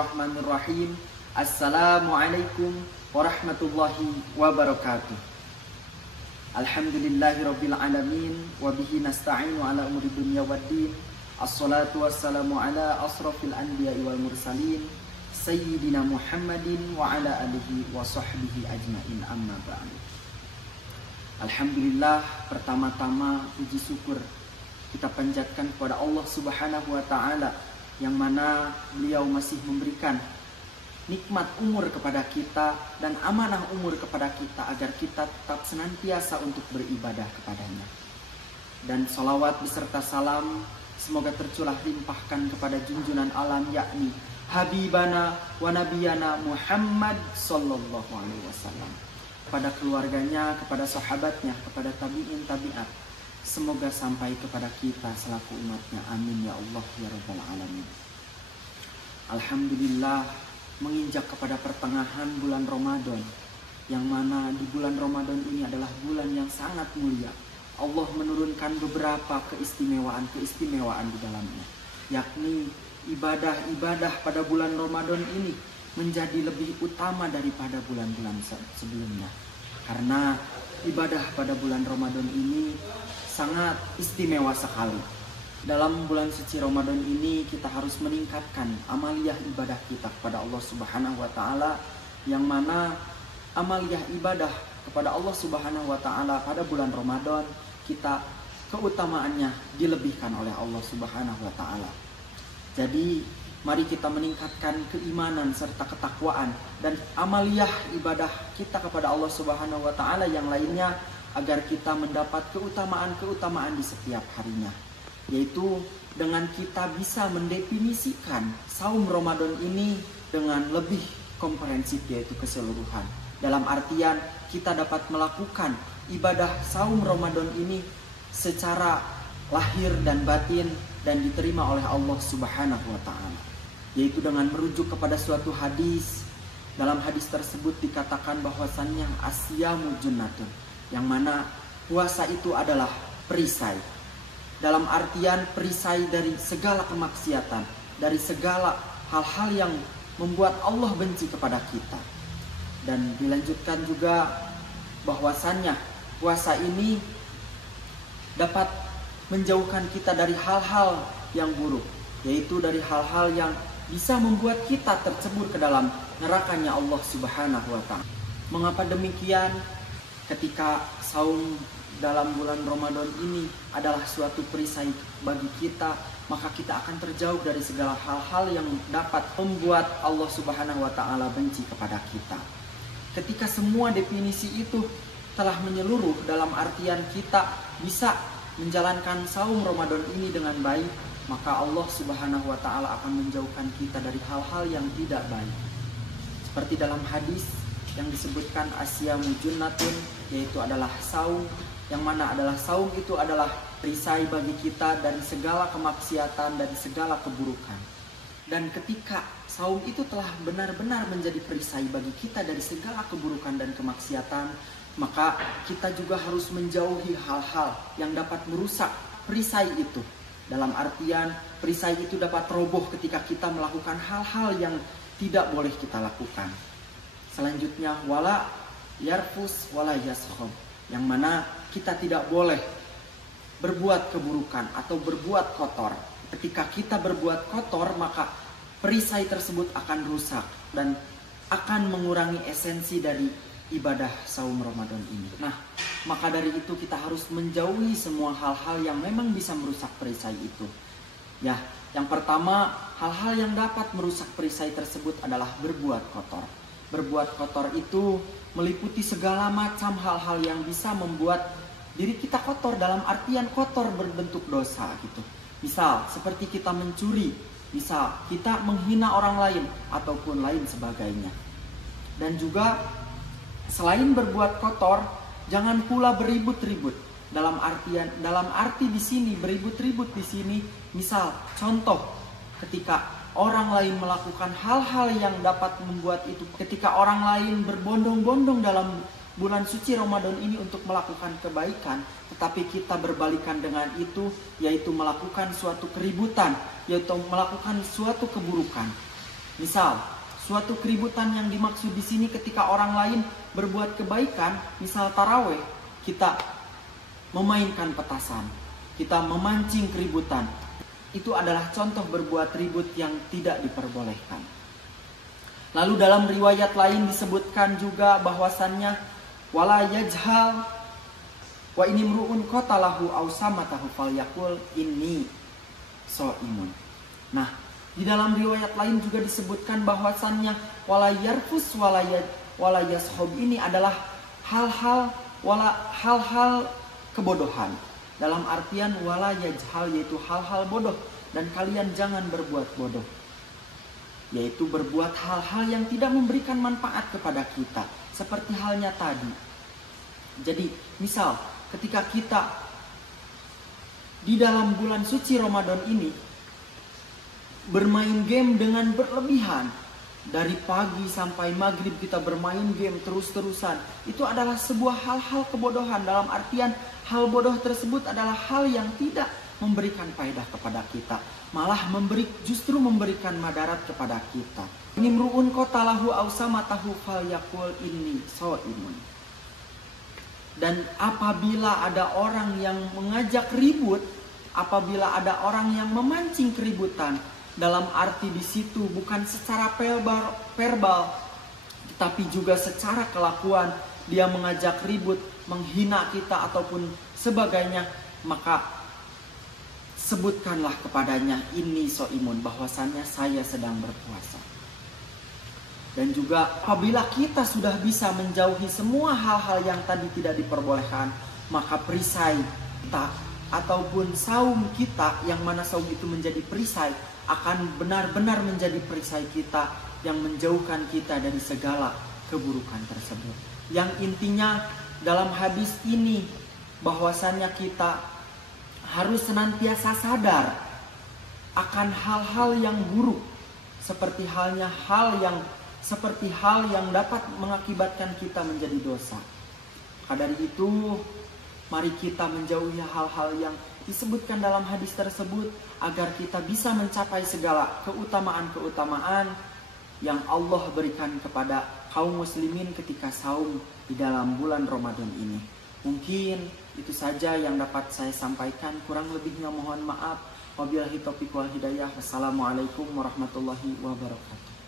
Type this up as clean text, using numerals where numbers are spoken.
Bismillahirrahmanirrahim. Assalamualaikum warahmatullahi wabarakatuh. Alhamdulillahirabbil alamin wa bihi nasta'inu ala umuri dunya waddin. Assalatu wassalamu ala asrafil anbiya'i wal mursalin sayyidina Muhammadin wa ala alihi wa sahbihi ajmain, amma ba'du. Alhamdulillah, pertama-tama puji syukur kita panjatkan kepada Allah Subhanahu wa taala yang mana beliau masih memberikan nikmat umur kepada kita dan amanah umur kepada kita agar kita tetap senantiasa untuk beribadah kepadanya. Dan salawat beserta salam semoga tercurah limpahkan kepada junjungan alam, yakni Habibana wa Nabiyana Muhammad sallallahu alaihi wasallam, kepada keluarganya, kepada sahabatnya, kepada tabi'in tabi'at. Semoga sampai kepada kita selaku umatnya. Amin ya Allah ya Rabbal Alamin. Alhamdulillah, menginjak kepada pertengahan bulan Ramadan, yang mana di bulan Ramadan ini adalah bulan yang sangat mulia. Allah menurunkan beberapa keistimewaan di dalamnya, yakni ibadah-ibadah pada bulan Ramadan ini menjadi lebih utama daripada bulan-bulan sebelumnya. Karena ibadah pada bulan Ramadan ini sangat istimewa sekali. Dalam bulan suci Ramadan ini kita harus meningkatkan amaliyah ibadah kita kepada Allah Subhanahu wa taala, yang mana amaliyah ibadah kepada Allah Subhanahu wa taala pada bulan Ramadan kita keutamaannya dilebihkan oleh Allah Subhanahu wa taala. Jadi mari kita meningkatkan keimanan serta ketakwaan dan amaliyah ibadah kita kepada Allah Subhanahu wa taala yang lainnya agar kita mendapat keutamaan-keutamaan di setiap harinya, yaitu dengan kita bisa mendefinisikan saum Ramadan ini dengan lebih komprehensif, yaitu keseluruhan. Dalam artian kita dapat melakukan ibadah saum Ramadan ini secara lahir dan batin dan diterima oleh Allah Subhanahu wa taala, yaitu dengan merujuk kepada suatu hadis. Dalam hadis tersebut dikatakan bahwasannya asyamu junnatun, yang mana puasa itu adalah perisai. Dalam artian perisai dari segala kemaksiatan, dari segala hal-hal yang membuat Allah benci kepada kita. Dan dilanjutkan juga bahwasannya puasa ini dapat menjauhkan kita dari hal-hal yang buruk, yaitu dari hal-hal yang bisa membuat kita tercebur ke dalam nerakanya Allah Subhanahu wa taala. Mengapa demikian? Ketika saum dalam bulan Ramadan ini adalah suatu perisai bagi kita, maka kita akan terjauh dari segala hal-hal yang dapat membuat Allah Subhanahu wa taala benci kepada kita. Ketika semua definisi itu telah menyeluruh dalam artian kita bisa menjalankan saum Ramadan ini dengan baik, maka Allah Subhanahu wa taala akan menjauhkan kita dari hal-hal yang tidak baik. Seperti dalam hadis yang disebutkan asyamu junnatun, yaitu adalah saum, yang mana adalah saum itu adalah perisai bagi kita dari segala kemaksiatan dan segala keburukan. Dan ketika saum itu telah benar-benar menjadi perisai bagi kita dari segala keburukan dan kemaksiatan, maka kita juga harus menjauhi hal-hal yang dapat merusak perisai itu. Dalam artian perisai itu dapat roboh ketika kita melakukan hal-hal yang tidak boleh kita lakukan. Selanjutnya wala yarfus wala yaskhab, yang mana kita tidak boleh berbuat keburukan atau berbuat kotor. Ketika kita berbuat kotor, maka perisai tersebut akan rusak dan akan mengurangi esensi dari ibadah saum Ramadan ini. Nah, maka dari itu kita harus menjauhi semua hal-hal yang memang bisa merusak perisai itu. Ya, yang pertama, hal-hal yang dapat merusak perisai tersebut adalah berbuat kotor. Berbuat kotor itu meliputi segala macam hal-hal yang bisa membuat diri kita kotor, dalam artian kotor berbentuk dosa gitu. Misal seperti kita mencuri, misal kita menghina orang lain ataupun lain sebagainya. Dan juga selain berbuat kotor, jangan pula beribut-ribut. Dalam arti di sini beribut-ribut di sini, misal contoh ketika orang lain melakukan hal-hal yang dapat membuat itu, ketika orang lain berbondong-bondong dalam bulan suci Ramadan ini untuk melakukan kebaikan, tetapi kita berbalikan dengan itu, yaitu melakukan suatu keributan, yaitu melakukan suatu keburukan. Misal, suatu keributan yang dimaksud di sini ketika orang lain berbuat kebaikan, misal taraweh, kita memainkan petasan, kita memancing keributan. Itu adalah contoh berbuat ribut yang tidak diperbolehkan. Lalu dalam riwayat lain disebutkan juga bahwasannya wala yajhal wa inimruun qatalahu aw samatahu falyaqul inni shaimun. Nah, di dalam riwayat lain juga disebutkan bahwasannya wala yarfus wala yashab ini adalah hal-hal kebodohan. Dalam artian wala yajhal yaitu hal-hal bodoh, dan kalian jangan berbuat bodoh. Yaitu berbuat hal-hal yang tidak memberikan manfaat kepada kita. Seperti halnya tadi. Jadi misal ketika kita di dalam bulan suci Ramadan ini bermain game dengan berlebihan, dari pagi sampai maghrib kita bermain game terus-terusan, itu adalah sebuah hal-hal kebodohan. Dalam artian hal bodoh tersebut adalah hal yang tidak memberikan faedah kepada kita, malah justru memberikan madarat kepada kita. Nimruun qatalahu aw samatahu falyaqul inni shaimun. Dan apabila ada orang yang mengajak ribut, apabila ada orang yang memancing keributan, dalam arti di situ bukan secara verbal, tetapi juga secara kelakuan, dia mengajak ribut, menghina kita ataupun sebagainya, maka sebutkanlah kepadanya inni shaimun, bahwasannya saya sedang berpuasa. Dan juga apabila kita sudah bisa menjauhi semua hal-hal yang tadi tidak diperbolehkan, maka perisai kita ataupun saum kita, yang mana saum itu menjadi perisai, akan benar-benar menjadi perisai kita yang menjauhkan kita dari segala keburukan tersebut. Yang intinya dalam hadis ini bahwasannya kita harus senantiasa sadar akan hal-hal yang buruk, seperti hal yang dapat mengakibatkan kita menjadi dosa. Maka dari itu, mari kita menjauhi hal-hal yang disebutkan dalam hadis tersebut, agar kita bisa mencapai segala keutamaan-keutamaan yang Allah berikan kepada kaum muslimin ketika saum di dalam bulan Ramadan ini. Mungkin itu saja yang dapat saya sampaikan. Kurang lebihnya mohon maaf. Wabillahi taufiq wal hidayah. Wassalamualaikum warahmatullahi wabarakatuh.